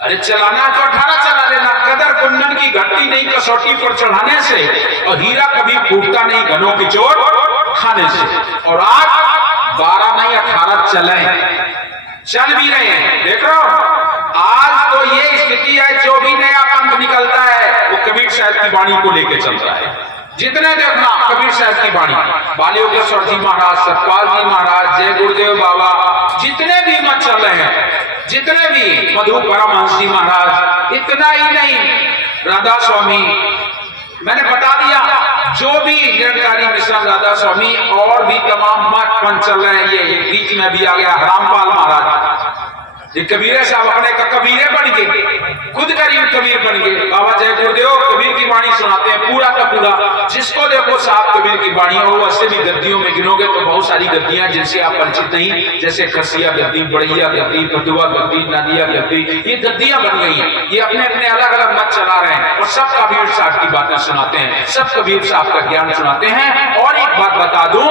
अरे चलाना तो 18 चला लेना, कदर कुंदन की घटती नहीं कसौटी पर चढ़ाने से, और हीरा कभी फूटता नहीं घनों की चोट खाने से। और आज 12 नहीं 18 चले, चल भी रहे हैं। देख रहे हो आज तो ये स्थिति है, जो भी नया पंथ निकलता है वो कबीर साहब की वाणी को लेकर चलता है। जितने देखना कबीर साहब की वाणी, बालियोगेश्वर जी महाराज, सतपाल जी महाराज, जय गुरुदेव बाबा, जितने भी मत चल रहे हैं, जितने भी मधु परमहंस जी महाराज, इतना ही नहीं राधा स्वामी, मैंने बता दिया जो भी निरंकारी मिशन राधा स्वामी और भी तमाम मत पंथ चल रहे हैं। ये बीच में भी आ गया रामपाल महाराज, ये कबीर साहब अपने का कबीरे बन गए, खुद करीब कबीर बन गए। बाबा जय गुरुदेव कबीर की वाणी सुनाते हैं पूरा का पूरा, जिसको देखो साहब कबीर की वाणी। और वैसे भी गद्दियों में गिनोगे तो बहुत सारी गद्दियां जिनसे आप परिचित नहीं, जैसे खसिया गद्दी, बड़िया गद्दी, पटुआ गद्दी, नदिया गद्दी, ये गद्दियां बन गई हैं। ये अपने अपने अलग अलग मत चला रहे हैं और सब कबीर साहब की बातें सुनाते हैं, सब कबीर साहब का ज्ञान सुनाते हैं। और एक बात बता दूं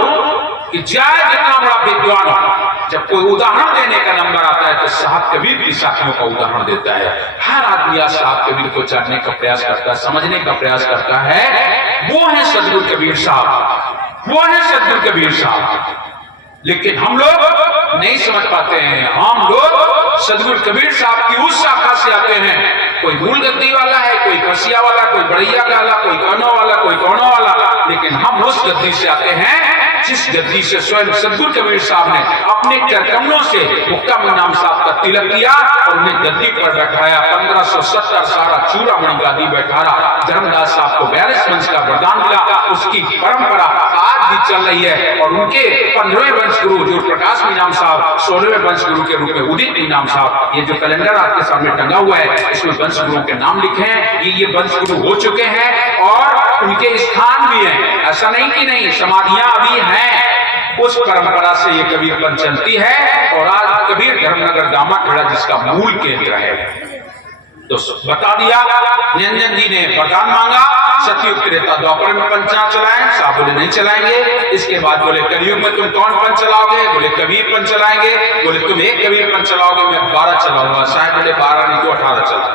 कि चाहे जितना बड़ा विद्वान हो, जब कोई उदाहरण देने का नंबर आता है तो साहब कबीर की साखियों का उदाहरण देता है। हर आदमी आज साहब कबीर को जानने का प्रयास करता है, समझने का प्रयास करता है। वो है सदगुरु कबीर साहब, वो है सदगुरु कबीर साहब। लेकिन हम लोग नहीं समझ पाते हैं। हम लोग सदगुरु कबीर साहब की उस शाखा से आते हैं, कोई मूल गद्दी वाला है, कोई कसिया वाला, कोई बढ़िया वाला, कोई कौनो वाला, कोई कौनो वाला, लेकिन हम उस गद्दी से आते हैं जिस गद्दी से स्वयं सदगुरु कबीर साहब ने अपने चरकमलों से हुक्का नाम साहब का तिलक किया और उन्हें गद्दी पर बैठाया। 1570 सारा चूड़ामणि गादी बैठाया। धर्मदास साहब को 42 वंश का वरदान मिला, उसकी परंपरा आज भी चल रही है। और उनके 15वें वंश गुरु जो प्रकाश मीनाम साहब 16वें वंश गुरु के रूप में उदित मीनाम साहब, ये जो कैलेंडर आपके सामने टंगा हुआ है इसमें वंश गुरुओं के नाम लिखे हैं। ये वंश गुरु हो चुके हैं और उनके स्थान भी हैं, ऐसा नहीं कि नहीं, समाधियां अभी हैं। उस परंपरा से ये कबीर पंथ चलती है। और आज कबीर धर्मनगर दामाखेड़ा जिसका मूल केंद्र है। तो बता दिया, निरंजन जी ने वरदान मांगा, सतयुग त्रेता द्वापर में पंथ चलाएं, साहब बोले नहीं चलाएंगे। इसके बाद बोले कलयुग में तुम कौन पंथ चलाओगे? बोले कबीर पंथ चलाएंगे। बोले तुम एक कबीर पंथ चलाओगे, मैं 12 चलाऊंगा। साहब बोले 12 नहीं तो 18 चला।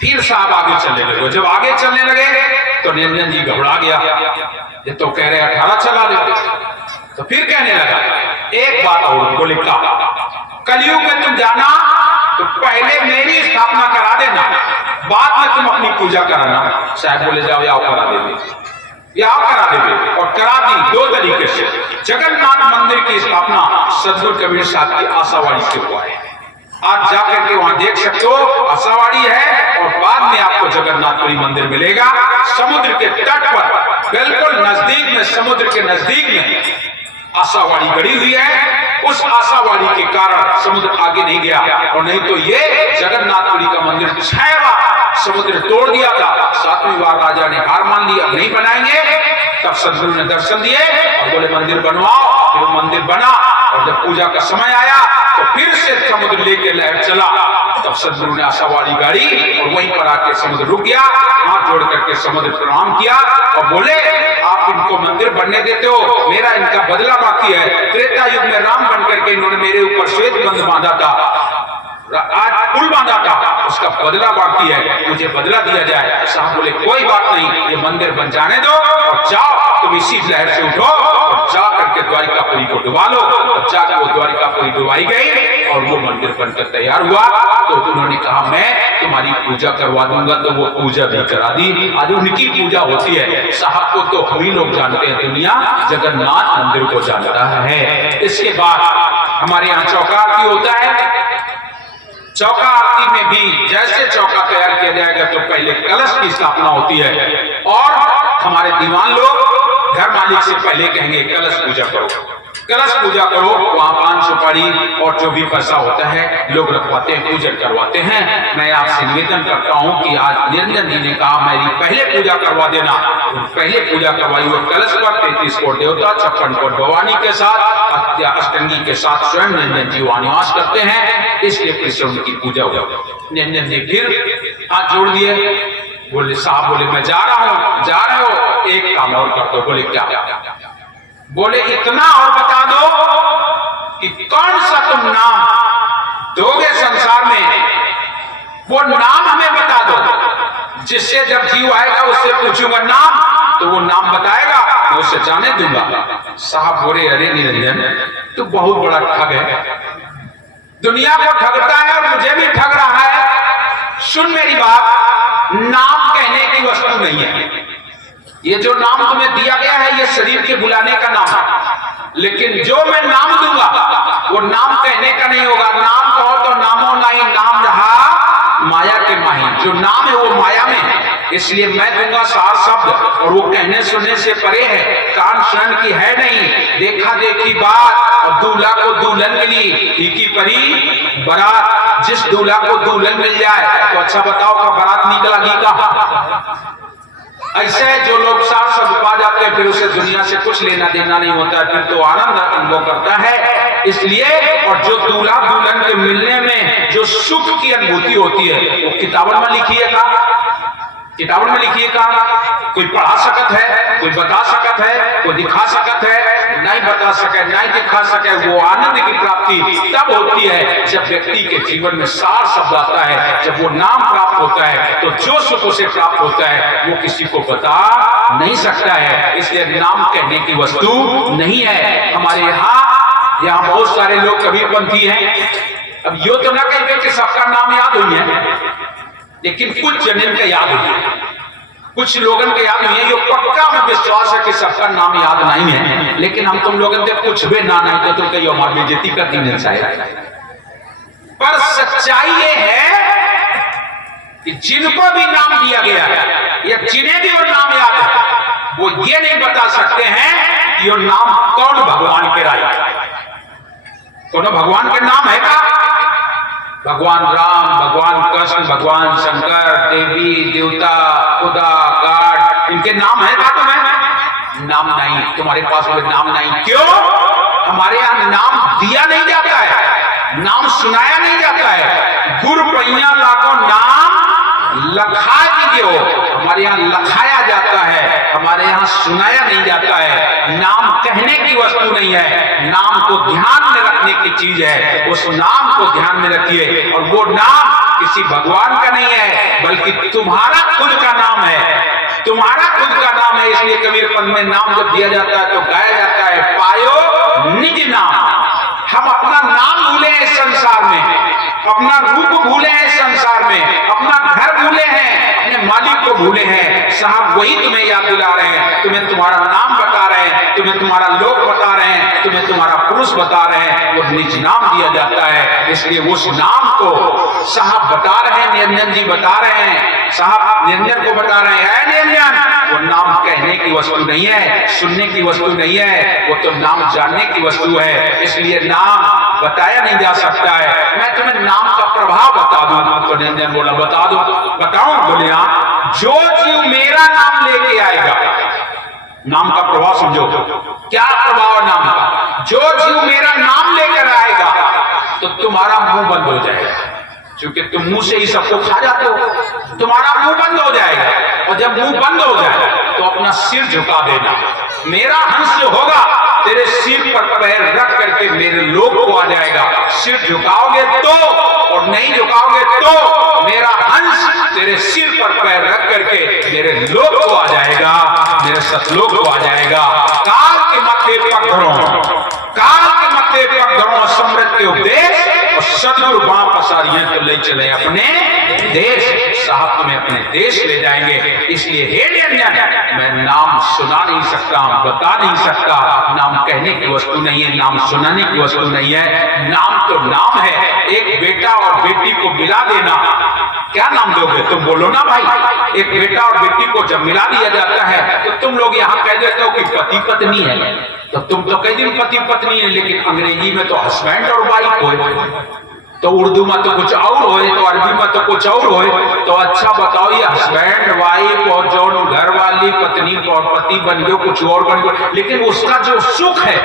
फिर साहब आगे चलने लगे। जब आगे चलने लगे तो निरंजन जी घबरा गया, ये तो कह रहे 18 चला देते। तो फिर कहने लगा एक बात और, बोले क्या? कलयुग में तुम जाना तो पहले मेरी स्थापना करा देना, बाद में तुम अपनी पूजा कराना। साहब बोले जाओ आओ करा देंगे, या करा देंगे। और करा दी 2 तरीके से। जगन्नाथ मंदिर की स्थापना सदगुरु कबीर साहब की आशावाड़ी से हुआ है। आज जाकर के वहां देख सकते हो, आशावाड़ी है। और बाद में आपको जगन्नाथपुरी मंदिर मिलेगा समुद्र के तट पर, बिल्कुल नजदीक में, समुद्र के नजदीक में आशावाड़ी गड़ी हुई है। उस आशावाड़ी के कारण समुद्र आगे नहीं गया, और नहीं तो ये जगन्नाथपुरी का मंदिर 6 बार समुद्र तोड़ दिया था। 7वीं बार राजा ने हार मान ली, अब नहीं बनाएंगे। तब सदगुरु ने दर्शन दिए और बोले मंदिर बनवाओ। फिर मंदिर बना और जब पूजा का समय आया तो फिर से समुद्र लेके लहर चला। तब सदगुरु ने आशावाड़ी गाड़ी और वहीं पर आके समुद्र रुक गया। हाथ जोड़ करके समुद्र प्रणाम किया और बोले आप इनको मंदिर बनने देते हो, मेरा इनका बदला बाकी है। त्रेता युग में राम बन करके इन्होंने मेरे ऊपर श्वेत बंध बांधा था, आज पुल बांधा था, उसका बदला बाकी है, मुझे बदला दिया जाए। साहब बोले कोई बात नहीं, ये मंदिर बन जाने दो और जाओ तुम इसी लहर से उठो और जा करके द्वारिकापुरी को डुबा लो। और जाकर वो द्वारिकापुरी डुबाई गई और वो मंदिर बनकर तैयार हुआ। तो उन्होंने कहा मैं तुम्हारी पूजा करवा दूंगा, तो वो पूजा भी करा दी। आज उनकी पूजा होती है। साहब को तो हम ही लोग जानते हैं, दुनिया जगन्नाथ मंदिर को जानता है। इसके बाद हमारे यहाँ चौका आरती होता है। चौका आरती में भी जैसे चौका तैयार किया जाएगा तो पहले कलश की स्थापना होती है और हमारे दीवान लोग घर मालिक से पहले कहेंगे कलश पूजा करो, कलश पूजा करो। वहां पान सुपारी और जो भी पैसा होता है लोग रखवाते हैं, पूजन करवाते हैं। मैं आपसे निवेदन करता हूं कि आज निरंजन जी ने कहा मेरी पहले पूजा करवा देना। पहले पूजा करवाई हुई कलश पर 33 कोट देवता, 56 कोट भवानी के साथ, अष्टंगी के साथ स्वयं निरंजन जी वहां निवास करते हैं। इसलिए फिर से उनकी पूजा हुई। निरंजन जी फिर हाथ जोड़ दिए, बोले साहब बोले मैं जा रहा हूं। जा रहे हो, एक काम और कर दो। बोले क्या? बोले इतना और बता दो कि कौन सा तुम नाम दोगे संसार में वो नाम हमें बता दो, जिससे जब जीव आएगा उससे पूछूंगा नाम, तो वो नाम बताएगा, मैं उससे जाने दूंगा। साहब बोले अरे निरंजन तू बहुत बड़ा ठग है, दुनिया को ठगता है और मुझे भी ठग रहा है। सुन मेरी बात, नाम कहने की वस्तु नहीं है। ये जो नाम तुम्हें दिया गया है ये शरीर के बुलाने का नाम है, लेकिन जो मैं नाम दूंगा वो नाम कहने का नहीं होगा। नाम कहो तो नामो नहीं, नाम रहा माया के माही। जो नाम है वो माया में है, इसलिए मैं दूंगा सार शब्द, और वो कहने सुनने से परे है, कान सुनन की है नहीं। देखा देखी बात, और दूल्हा को दुल्हन मिली फीकी परी बारात। जिस दूल्हा को दुल्हन मिल जाए तो अच्छा बताओ का बारात निकला गीता। ऐसे जो लोग सार शब्द पा जाते हैं फिर उसे दुनिया से कुछ लेना देना नहीं होता है, फिर तो आनंद अनुभव करता है। इसलिए और जो दूल्हा दुल्हन के मिलने में जो सुख की अनुभूति होती है वो किताबन में लिखी है का, किताबन में लिखी है का, कोई पढ़ा सकत है, कोई बता सकत है, कोई दिखा सकत है, नहीं बता सके नहीं दिखा सके। वो आनंद की प्राप्ति तब होती है जब व्यक्ति के जीवन में सार शब्द आता है, जब वो नाम प्राप्त होता है, तो जो सुख उसे प्राप्त होता है वो किसी को बता नहीं सकता है। इसलिए नाम कहने की वस्तु नहीं है। हमारे यहाँ बहुत सारे लोग कबीरपंथी हैं। अब यो तो ना कहते कि सबका नाम याद हुई है, लेकिन कुछ जन का याद हुई है, कुछ लोगन के याद नहीं है। ये पक्का में विश्वास है कि सबका नाम याद नहीं है, लेकिन हम तुम लोगों से कुछ भी ना नहीं तो तुम कहीं हमारी बेइज्जती कर दी चाहिए। पर सच्चाई ये है कि जिनको भी नाम दिया गया है या जिन्हें भी वो नाम याद है वो ये नहीं बता सकते हैं कि वो नाम कौन भगवान के राय, कौन भगवान के नाम है का। भगवान राम, भगवान कृष्ण, भगवान शंकर, देवी देवता, खुदा, गॉड, इनके नाम है क्या तुम्हें? नाम नहीं, तुम्हारे पास कोई नाम नहीं। क्यों? हमारे यहाँ नाम दिया नहीं जाता है, नाम सुनाया नहीं जाता है। गुरु पैया लाखों नाम लखा दीजिए, हमारे यहाँ लखाया जाता है, हमारे यहाँ सुनाया नहीं जाता है। नाम कहने की वस्तु नहीं है, नाम को ध्यान में रखने की चीज है। उस नाम को ध्यान में रखिए, और वो नाम किसी भगवान का नहीं है बल्कि तुम्हारा खुद का नाम है, तुम्हारा खुद का नाम है। इसलिए कबीरपंथ में नाम जब दिया जाता है तो गाया जाता है, पायो निज नाम। हम अपना नाम भूले हैं इस संसार में, अपना रूप भूले हैं इस संसार में, अपना घर भूले हैं, अपने मालिक को भूले हैं। साहब वही तुम्हें याद दिला रहे हैं, तुम्हें तुम्हारा नाम बता रहे हैं, तुम्हें तुम्हारा लोक बता रहे हैं, तुम्हें तुम्हारा पुरुष बता रहे हैं। वो निज नाम दिया जाता है, इसलिए उस नाम को साहब बता रहे हैं, निरंजन जी बता रहे हैं, साहब निरंजन को बता रहे हैं, निरंजन वो नाम कहने की वस्तु नहीं है, सुनने की वस्तु नहीं है, वो तो नाम जानने की वस्तु है। इसलिए नाम बताया नहीं जा सकता है। मैं तुम्हें नाम का प्रभाव बता दूं, तो निरंजन बोला बता दो। बताऊं? बोले जो जीव मेरा नाम लेके आएगा, नाम का प्रभाव समझो, क्या प्रभाव नाम का? जो जीव मेरा नाम लेकर आएगा तो तुम्हारा मुंह बंद हो जाएगा, क्योंकि तुम मुंह से ही सबको खा जाते हो, तुम्हारा मुंह बंद हो जाएगा। और जब मुंह बंद हो जाए तो अपना सिर झुका देना। मेरा हंस जो होगा तेरे सिर पर पैर रख करके मेरे लोक को आ जाएगा। सिर झुकाओगे तो, और नहीं झुकाओगे तो मेरा हंस तेरे सिर पर पैर रख करके मेरे लोक को आ जाएगा, मेरे सतलोक को आ जाएगा। काल के मत्थे पर धरो, काल के मत्थे पर धरो समृद्ध के उपदेश, और सदगुरु बां पसारियां तो ले चले अपने देश। साहब तुम्हें अपने देश ले जाएंगे। इसलिए हे निरंजन, मैं नाम सुना नहीं सकता, बता नहीं सकता। नाम कहने की वस्तु नहीं है, नाम सुनाने की वस्तु नहीं है। नाम तो नाम है। एक बेटा और बेटी को मिला देना, क्या नाम दोगे? तुम बोलो ना भाई। एक बेटा और बेटी को जब मिला दिया जाता है तो तुम लोग यहाँ कह देते हो कि पति पत्नी है, तो तुम तो कह दिन पति पत्नी है, लेकिन अंग्रेजी में तो हस्बैंड और वाइफ हो, तो उर्दू में तो कुछ और हो, तो अरबी में तो कुछ और हो। तो अच्छा बताओ, ये हस्बैंड वाइफ और जो घर वाली पत्नी और पति बन गए, कुछ और बन गए, लेकिन उसका जो सुख है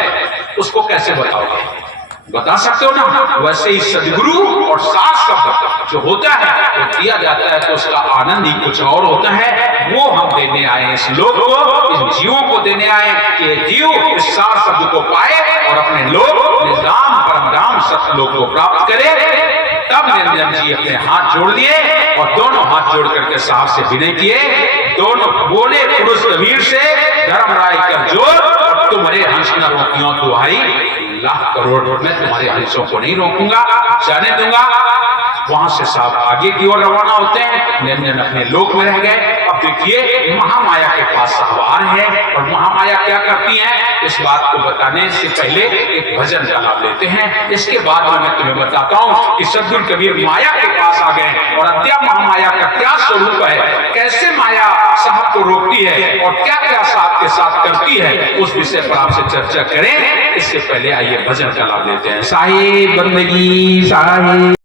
उसको कैसे बताओगे? बता सकते हो ना? वैसे ही सदगुरु और सार शब्द जो होता है वो दिया जाता है तो उसका आनंद ही कुछ और होता है। वो हम देने आए इस लोक को, इस जीवों को देने आए कि जीव इस सार शब्द को पाए और अपने लोक निजाम परम धाम सतलोक को प्राप्त करे। तब निरंजन जी अपने हाथ जोड़ लिए और दोनों हाथ जोड़ करके साहब से विनय किए। दोनों बोले पुरुष वीर से, धर्मराय कर जोर, और तुम्हारे हंस न रोकियो दुहाई लाख करोड़, मैं तुम्हारे हंसों को नहीं रोकूंगा, जाने दूंगा। वहां से साहब आगे की ओर रवाना होते हैं। निरंजन अपने लोक में रह गए। अब देखिए महामाया के पास साहब आ रहे हैं और महामाया क्या करती है, इस बात को बताने से पहले एक भजन का लाभ लेते हैं। इसके बाद में मैं तुम्हें बताता हूं कि सद्गुरु कबीर माया के पास आ गए और अद्या महामाया का क्या स्वरूप है, कैसे माया साहब को रोकती है और क्या क्या साहब के साथ करती है, उस विषय पर आपसे चर्चा करें। इससे पहले आइए भजन का लाभ लेते हैं। साहिब बंदगी साहिब।